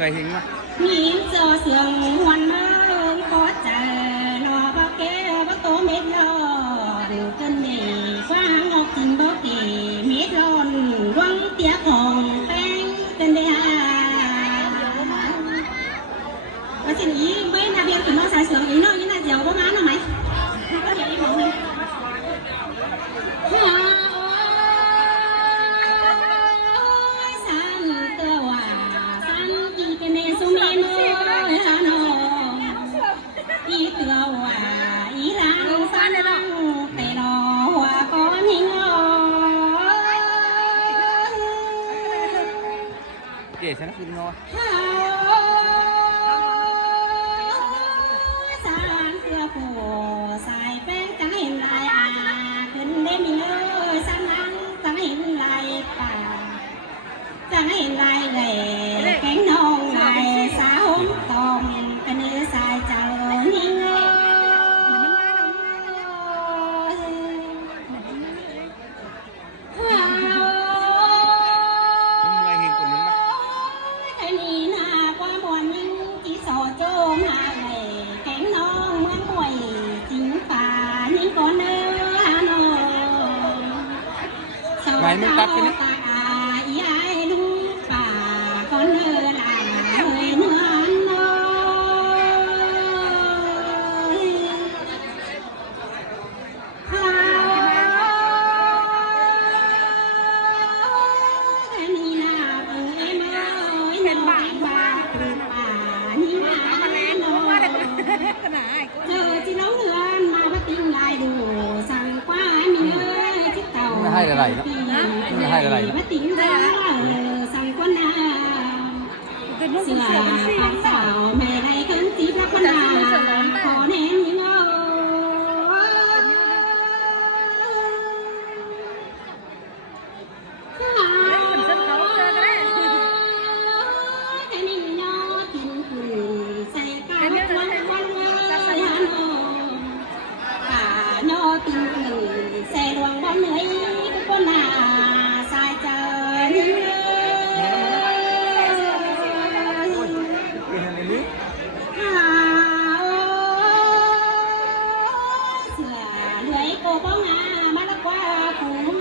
người hình mà nhìn giờ sương hoàn mơ có chờ lo bao kéo bao tố mệt lo cơn để qua ngọc trình bao kể mệt lon quăng tía hồng beng cơn để và xin ý với na viên thì nó xài sương ý nó như là dầu bao má nó mày có thể ý mong để cho nó phun thôi sáng xưa phủ xài phép chẳng hình lạiขึ้นได้มีsáng nắng chẳng hình lại chẳng hình lại gầy cánh non lại xã hôm tòm cái nơi xài chờ nhìn mày mới tắt cái này hai là này đó hai là này đó sang con na sửa phạt xảo mẹ này cấn tí các con na có nén những cái mình nhỏ tình cười say cao quăng quăng ơi hà nội cả nhỏ tình cười xe đoàng bóng nơi con nào sai trời sửa lưới cô bóng má đã qua phủ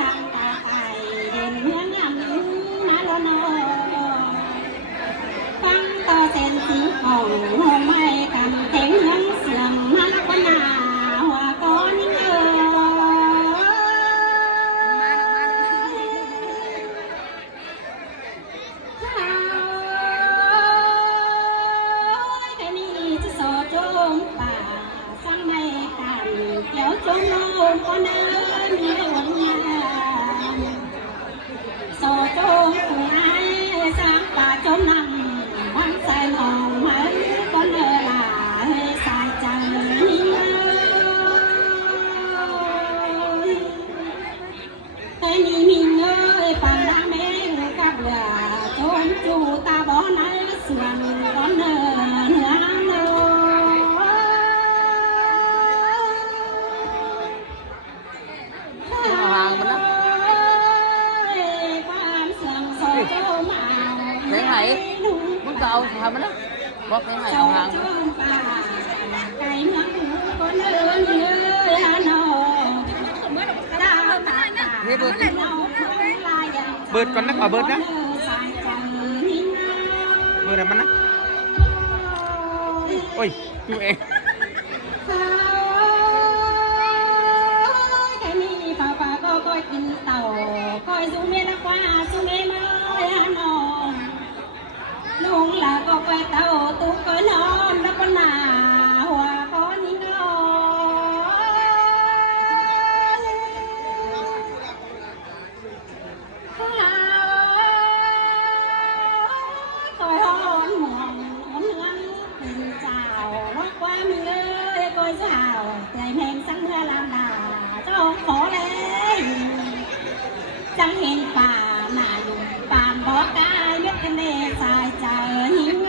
hàng tà tài đền hướng làm má lo nó phăng to sen xí hồng hôm mai cầm tiếng hướng sườn má đã con nào hòa có những kéo trốn luôn con ơi đi uống nhà sò trốn cùng ai sang cả trốn nằm hoang say hồng mấy con ơi là hơi sai chẳng thế ni mình ơi bằng đam mê cặp là trốn chu ta bỏ nấy sườn con ơi nữa cái này mức cầu hầm đó có cái này hàng hàng bớt con nó bớt đó bớt là nó ôi chú em coi kinh tàu coi du mê đã qua du mê mới hà nội luôn là có quay tàu tu coi non đã con nào hòa có những coi hòn mòn nương tình chào nó qua mình ơi coi rào ngày mềm sáng ra làm đà cho khó lên chẳng hẹn bà mà dùng bàn bỏ cái biết cái này xài chờ những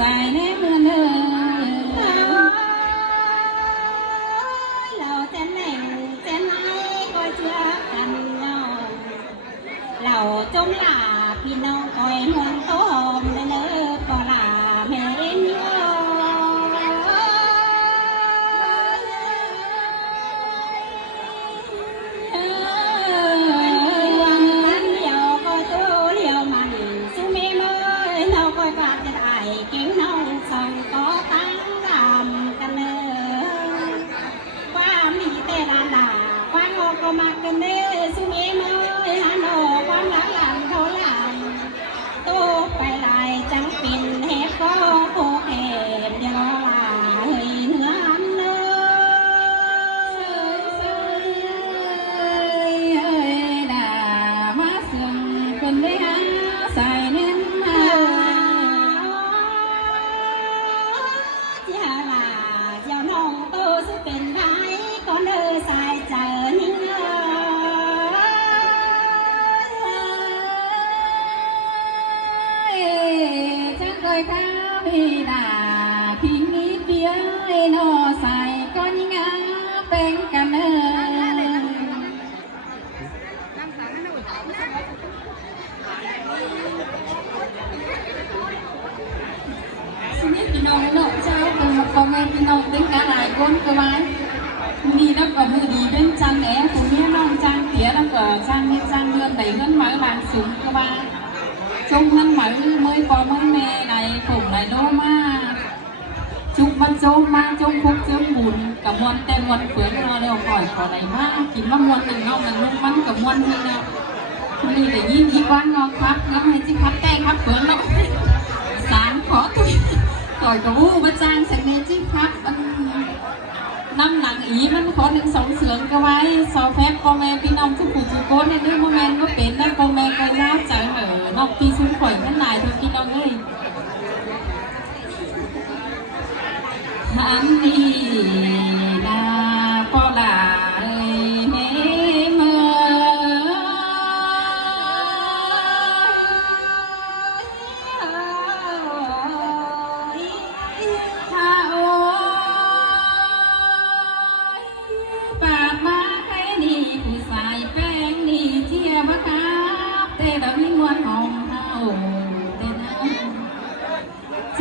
ใส่แน่เมื่อเนอเราจะแหน่งจะไหนก็เชื่อกันย่อเราจมหลาพี่น้องคอยห่วงโตมเลยเนอปลาแม่เอ็นย่อมากันเด้อสุเมย์มาหาหนอความหลังหลังเขาหลังโตไปลายจังปินเฮฟก็โคเอ็มเดี๋ยวลาเฮ้ยเนื้ออันเนยด่ามาเสื่อมคนได้หาใส่เน้นมาเจ้าลาเจ้าน้องโตสุเป็นไรก็เนอใส่เจอนิ่งข้าวพี่ด่าพี่มีเปียโนใส่ก้อนงาเป็นกันเนอสนิทพี่น้องเนาะเจ้าเป็นมาคอมเมนต์พี่น้องติ้งกันหลายคนก็ไว้มือดีแล้วก็มือดีเป็นจังแหน่ผู้นี้น้องจังเตี๋ยแล้วก็จังนี่จังเดือนไหนเงินหมายบางสูงก็ไว้chung hắn mở mới có mới mẹ này cùng này nó mà chung mắt dâu ma chung phúc chung bùn cả muôn tên muôn phướng nó đều hỏi có này ma chỉ mong muôn mình ngon mình lúc bắn cả muôn như nào đi để nhìn đi quán ngon khắp ngắm hay chỉ khắp tay khắp phướng đâu sáng khó thôi hỏi có vu bắt trang sạch này chỉ khắp năm nặng ýมันขอหนึ่งสองเสืองก็ไว้ซอแฟบพ่อแม่พี่น้องทุกผู้ทุกคนในเรื่องโมเมนต์ก็เป็นได้พ่อแม่ก็ยากใจเหรอนอกที่ซุ้มข่อยนั่นหลายทุกพี่น้องเลยทันดีนาพ่อหลาเมเมอ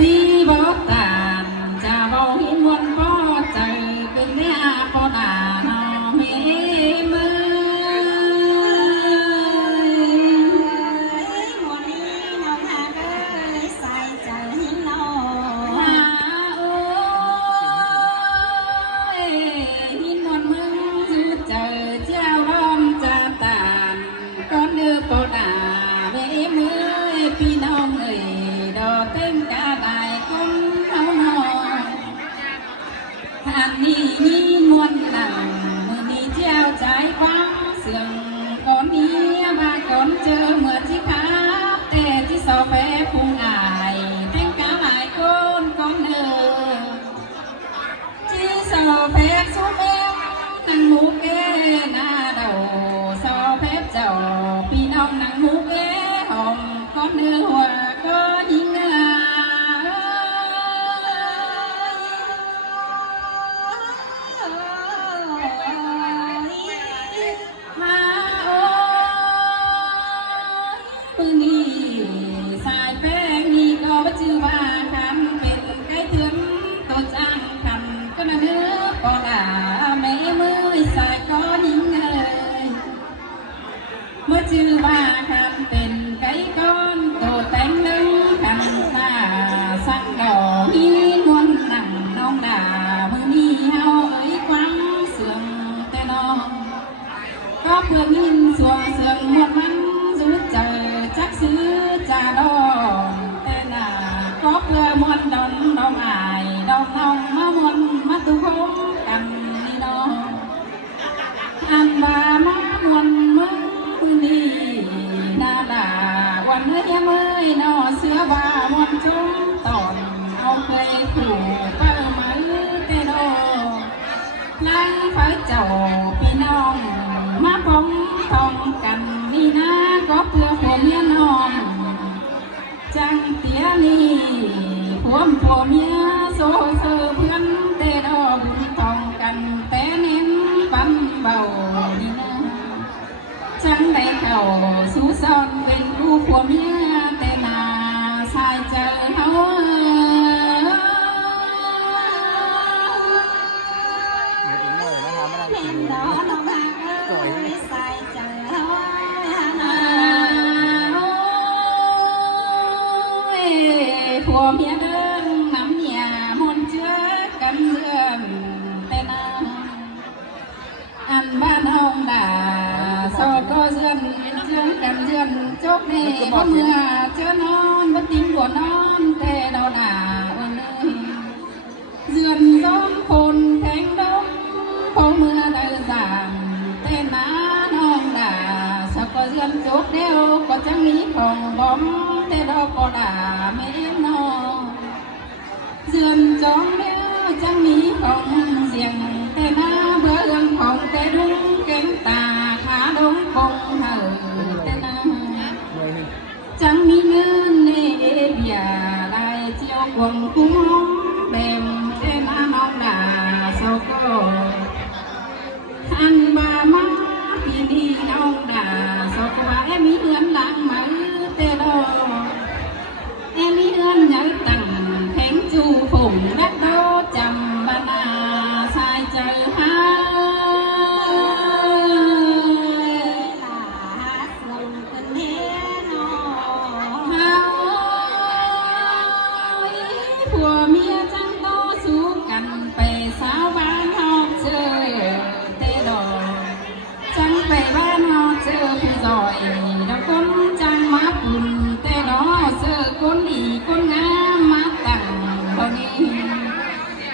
จีบอกตานจะบอกให้มวนพ่อใจเป็นแม่พ่อด่าน้องเมย์มือมวนนี้น้องหาเอ้ยใส่ใจให้น้องหาโอ้ยหินมวนมึงจืดเจอเจ้าร้อมจะตานก้อนเนื้อพ่อด่าเมย์มือพี่น้องเอ้ยดอเต้นกาได้คนเขาหนออันนี้มีมวลหนังมือนี้เจ้าใจฟังเสื่อมก่อนนี้มาก่อนเจอเมื่อที่ขาแต่ที่สอบแพ้พุงอายเต้นกาหลายคนก่อนเนอที่สอบแพ้สู้แพ้นั่งหูเก้หน้าเดาสอบแพ้เจ้าพี่น้องนั่งหูเก้หอมก่อนเนื้อหัวก็ยิ่งเมื่อชื่อว่าคำเป็นไก่ก้อนโตแต่งนึงขันตาสักดอกมีนวลหนังน้องด่ามือนี้เฮาเอ้ยความเสื่อมแต่น้องก็เพื่อยินส่วนเสื่อมหมดมันสุดเจอจักซื้อจ่าดองแต่น่าก็เพื่อมวลดองน้องอายดองน้องมามวลมาตุคมกันนี่น้องอันว่ามามวลมึงนี่นาดาวันเมื่อเมื่อนอเสือว่ามวนจุ้มตอนเอาเคยผูกเปิดมือเตโดนั่งไฟเจ้าพี่น้องมาพงทองกันนี่นะก็เพื่อผมเมียนอนจังเตี้ยนี่ผัวเ จังได้เข้าสู่ซ้อนเป็นผู้ผัวเมียแต่นาชายเจอเฮาแม่นดอกน้องฮักเอ้ยชายเจอเฮาผัวเมียเดินน้ำยามนเชื่อกันเรื่อมแต่นาอันบ้านห้องด่าสอก็เชื่อกันเชื่อนจกเน่เพราะเมื่อเชื่อนอนบ่ติ้งบ่นอนแต่เราด่าวันนี้เชื่อนสองคนแทงดงพอเมื่อได้สั่งแต่นาน้องด่าสอก็เชื่อนจกเดียวก็จะมีของบ่มแต่เราก็ด่าไม่นอเชื่อนจองเดียวจะมีของเสียงแต่นาเบื่อเรื่องของแต่ดุงเก่งตาขาดงคงเห่อแต่นาจังมีเงินในเบียได้เจียวกวงกุ้งแบมแต่นาน้องด่าโซโกอันบามาที่นี่น้องด่าโซโกว่ามีเงินหลังมือแต่ดอมีเงินเยอะตั้งแข็งจูผงและโดจำบานาชายเจอหาผัวเมียจังต่อสู้กันไปสาวบ้านนอกเจอเตดอจังไปบ้านนอกเจอผู้ซอยแล้วคนจังมาปุ่นแต่ดอเจอคนดีคนงามมาตั้งตอนนี้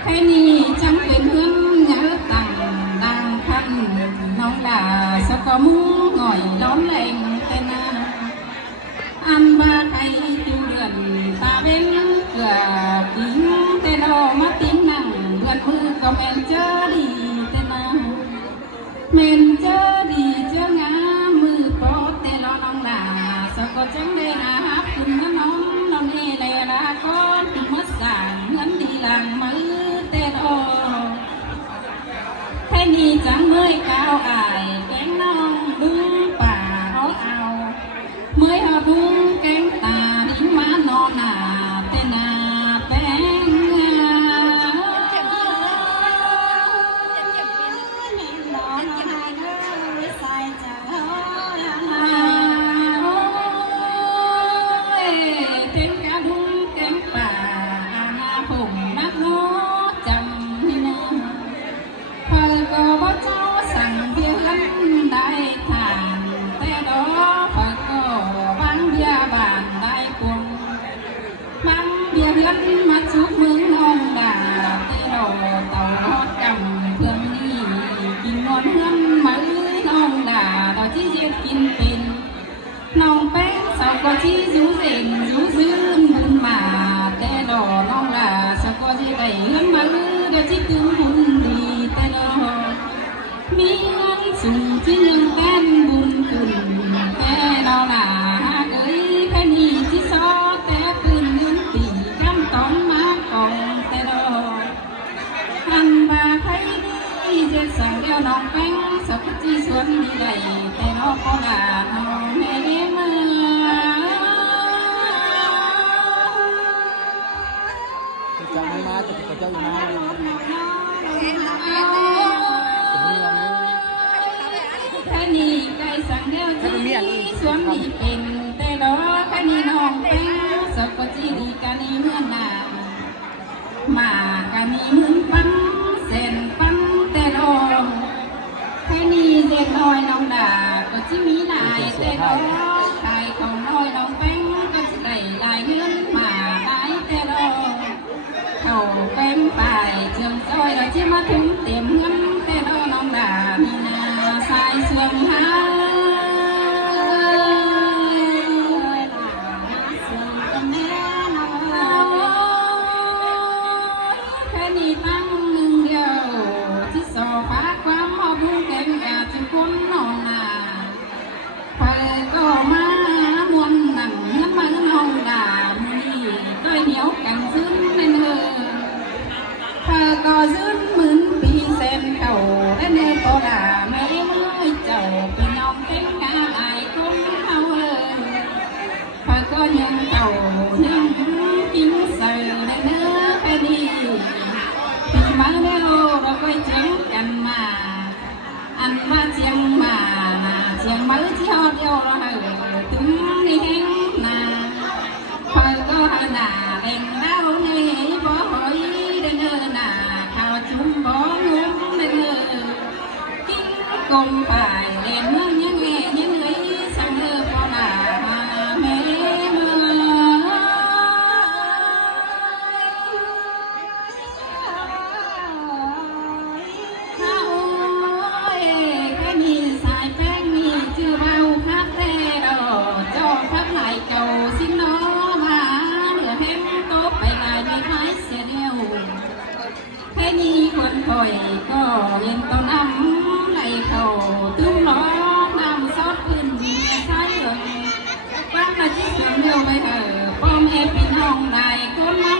แค่นี้จังเป็นเพื่อนเยอะตั้งดังพันน้องด่าสกมุ้งหน่อยร้อนแรงแต่นาอันบาไทยจูเดือนตาเบ้นเกือบทิ้งแต่ดอมาติ้งนั่งเดือนมือก็แม่นเจอดีแต่นาแม่นเจอดีเจองามมือโปแต่รอน้องด่าสกจังได้นาฮับคุณน้องน้องเอเลยละก็ถึงมาสั่งเงินดีหลังมือแต่ดอแค่นี้จังเมื่อยก้าวอายแกงน้องดึงป่าเอาเมื่อยเอาดึงแกงตาดิ้งมานอนหน้าแต่หน้าแป้งเป็นกระดุมแกงป่าผมนักโน้จำให้แน่พอก็บ่เจ้าสั่งเพียงได้ทานแต่ดอกพอก็บางเบียบานได้กวงบางเบียเฮือนมาชุบเมืองน้องด่าแต่ดอกเต่าฮอดกำเพื่อนนี่กินนอนเฮือนมาน้องด่าดอกที่เจ็บกินเป็นน้องแป้งสาวก็ที่ยูเซ็นยูซื่นบุญมาแต่ดอน้องด่าสาวก็ที่ได้เงินมาเดี๋ยวที่กึ่งบุญดีแต่ดอมีเงินสูงที่ยังแต้นบุญขึ้นแต่เราด่าเอ้ยแค่นี้ที่ซอแต่ปืนเงินตีกำตอนมากองแต่ดอหันมาใครดีจะสั่งเดียวน้องแป้งสาวก็ที่สวนดีได้แต่เราก็ด่าน้องแม่เมื่อจะไม่มาจะเจ้าอยู่มาแค่นี้ไก่สั่งเดียวที่สวนดีเป็นแต่ดอกแค่นี้น้องแป้งสาวก็ที่ดีกันนี้เมื่อนามากันนี้เหมือนปั้นเส้นปั้นแต่ดอกแค่นี้เด็กน้อยน้องด่าก็ที่มีนายแต่ดอกชายของน้อยน้องแป้งก็จะได้ลายเงินมาได้แต่ดอกเขาเป็นไปเชื่อมซอยเราที่มาถึงเต็มเงินแต่ดอกน้องด่ามีนาสายเชื่อมหาแค่นี้ตั้งหนึ่งเดียวที่สอฟ้าความมอบรู้แก่งาทุกคนนอนหน้าไปก็มามวนหนังเงินมาน้องด่ามือก็เหนียวกันซึ้งในเธอเธอก็ซึ้งเหมือนปีเส้นเก่าและเนื้อก็ด่าไม่เมื่อเจ้าเป็นน้องเต็มกา อยก็เห็นต้นน้ำไหลเข้าตึ้งน้องน้ำซอดขึ้นใส่บ้านมาที่สวนเดียวไม่ป้อมเอเป็นห้องใดคนมา